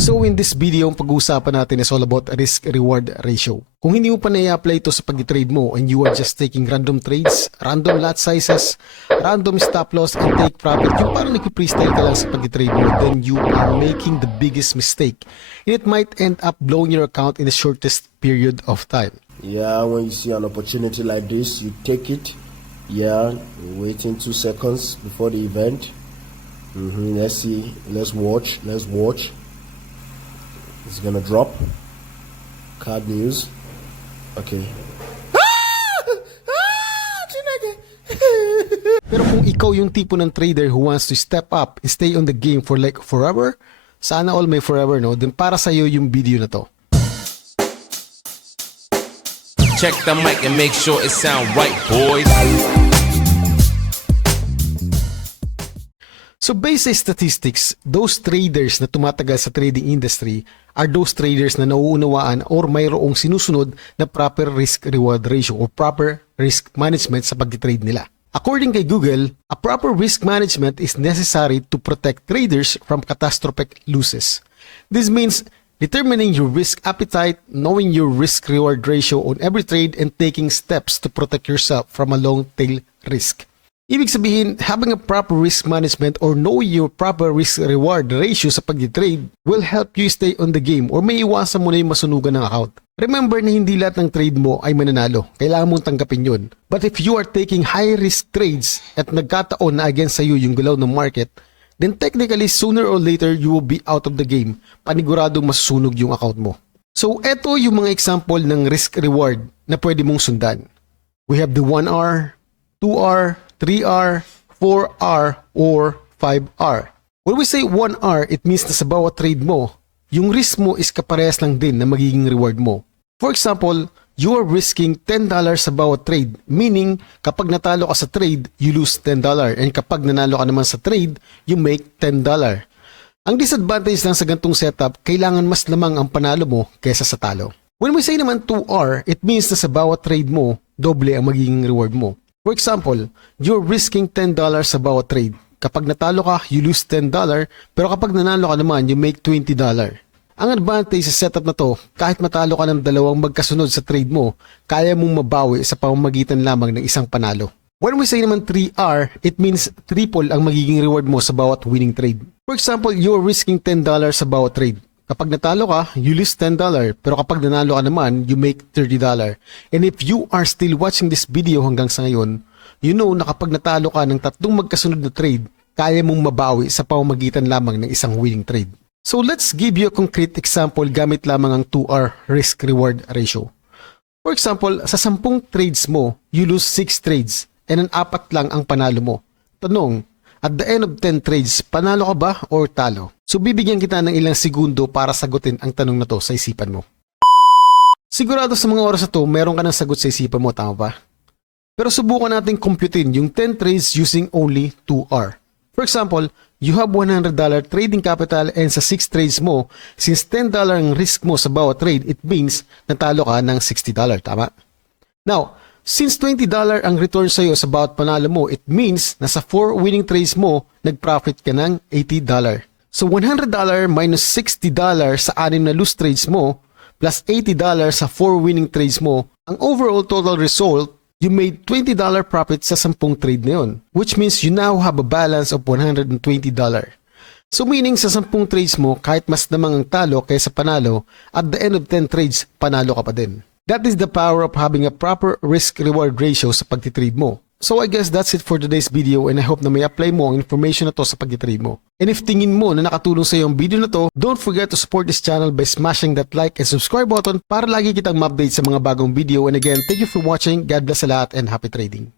So in this video, ang pag-uusapan natin is all about risk-reward ratio. Kung hindi mo pa na-apply ito sa pag-trade mo and you are just taking random trades, random lot sizes, random stop loss and take profit, yung parang nag-freestyle ka lang sa pag-trade mo, then you are making the biggest mistake. And it might end up blowing your account in the shortest period of time. Yeah, when you see an opportunity like this, you take it. Yeah, waiting 2 seconds before the event. Let's see, let's watch. It's gonna drop. Card news. Okay. Pero kung ikaw yung tipo ng trader who wants to step up and stay on the game for like forever, sana all may forever, no? Then para sa'yo yung video na to. Check the mic and make sure it sound right, boys. So based sa statistics, those traders na tumatagal sa trading industry are those traders na nauunawaan or mayroong sinusunod na proper risk-reward ratio or proper risk management sa pag-trade nila. According kay Google, a proper risk management is necessary to protect traders from catastrophic losses. This means determining your risk appetite, knowing your risk-reward ratio on every trade, and taking steps to protect yourself from a long-tail risk. Ibig sabihin, having a proper risk management or knowing your proper risk-reward ratio sa pag-trade will help you stay on the game or may iwasan mo na yung masunugan ng account. Remember na hindi lahat ng trade mo ay mananalo. Kailangan mong tanggapin yun. But if you are taking high-risk trades at nagkataon na against sa'yo yung galaw ng market, then technically sooner or later you will be out of the game. Paniguradong masusunog yung account mo. So eto yung mga example ng risk-reward na pwede mong sundan. We have the 1R, 2R, 3R, 4R, or 5R. When we say 1R, it means na sa bawat trade mo, yung risk mo is kaparehas lang din na magiging reward mo. For example, you are risking $10 sa bawat trade, meaning kapag natalo ka sa trade, you lose $10, and kapag nanalo ka naman sa trade, you make $10. Ang disadvantage lang sa gantong setup, kailangan mas lamang ang panalo mo kaysa sa talo. When we say naman 2R, it means na sa bawat trade mo, doble ang magiging reward mo. For example, you're risking $10 sa bawat trade. Kapag natalo ka, you lose $10, pero kapag nanalo ka naman, you make $20. Ang advantage sa setup na to, kahit matalo ka ng dalawang magkasunod sa trade mo, kaya mong mabawi sa pamamagitan lamang ng isang panalo. When we say naman 3R, it means triple ang magiging reward mo sa bawat winning trade. For example, you're risking $10 sa bawat trade. Kapag natalo ka, you lose $10, pero kapag nanalo ka naman, you make $30. And if you are still watching this video hanggang sa ngayon, you know na kapag natalo ka ng 3 magkasunod na trade, kaya mong mabawi sa pamamagitan lamang ng isang winning trade. So let's give you a concrete example gamit lamang ang 2R risk-reward ratio. For example, sa 10 trades mo, you lose 6 trades and ang 4 lang ang panalo mo. Tanong, at the end of 10 trades, panalo ka ba or talo? So bibigyan kita ng ilang segundo para sagutin ang tanong na to sa isipan mo. Sigurado sa mga oras na to, meron ka ng sagot sa isipan mo, tama ba? Pero subukan natin computein yung 10 trades using only 2R. For example, you have $100 trading capital and sa 6 trades mo, since $10 ang risk mo sa bawat trade, it means natalo ka ng $60, tama? Now, since $20 ang return sa'yo sa bawat panalo mo, it means na sa 4 winning trades mo, nag-profit ka ng $80. So $100 minus $60 sa 6 na loose trades mo, plus $80 sa 4 winning trades mo, ang overall total result, you made $20 profit sa 10 trade na yun, which means you now have a balance of $120. So meaning sa 10 trades mo, kahit mas namang ang talo kaysa panalo, at the end of 10 trades, panalo ka pa din. That is the power of having a proper risk-reward ratio sa pagtitrade mo. So I guess that's it for today's video and I hope na may apply mo ang information na to sa pagtitrade mo. And if tingin mo na nakatulong sa iyo ang video na to, don't forget to support this channel by smashing that like and subscribe button para lagi kitang ma-update sa mga bagong video. And again, thank you for watching. God bless sa lahat and happy trading.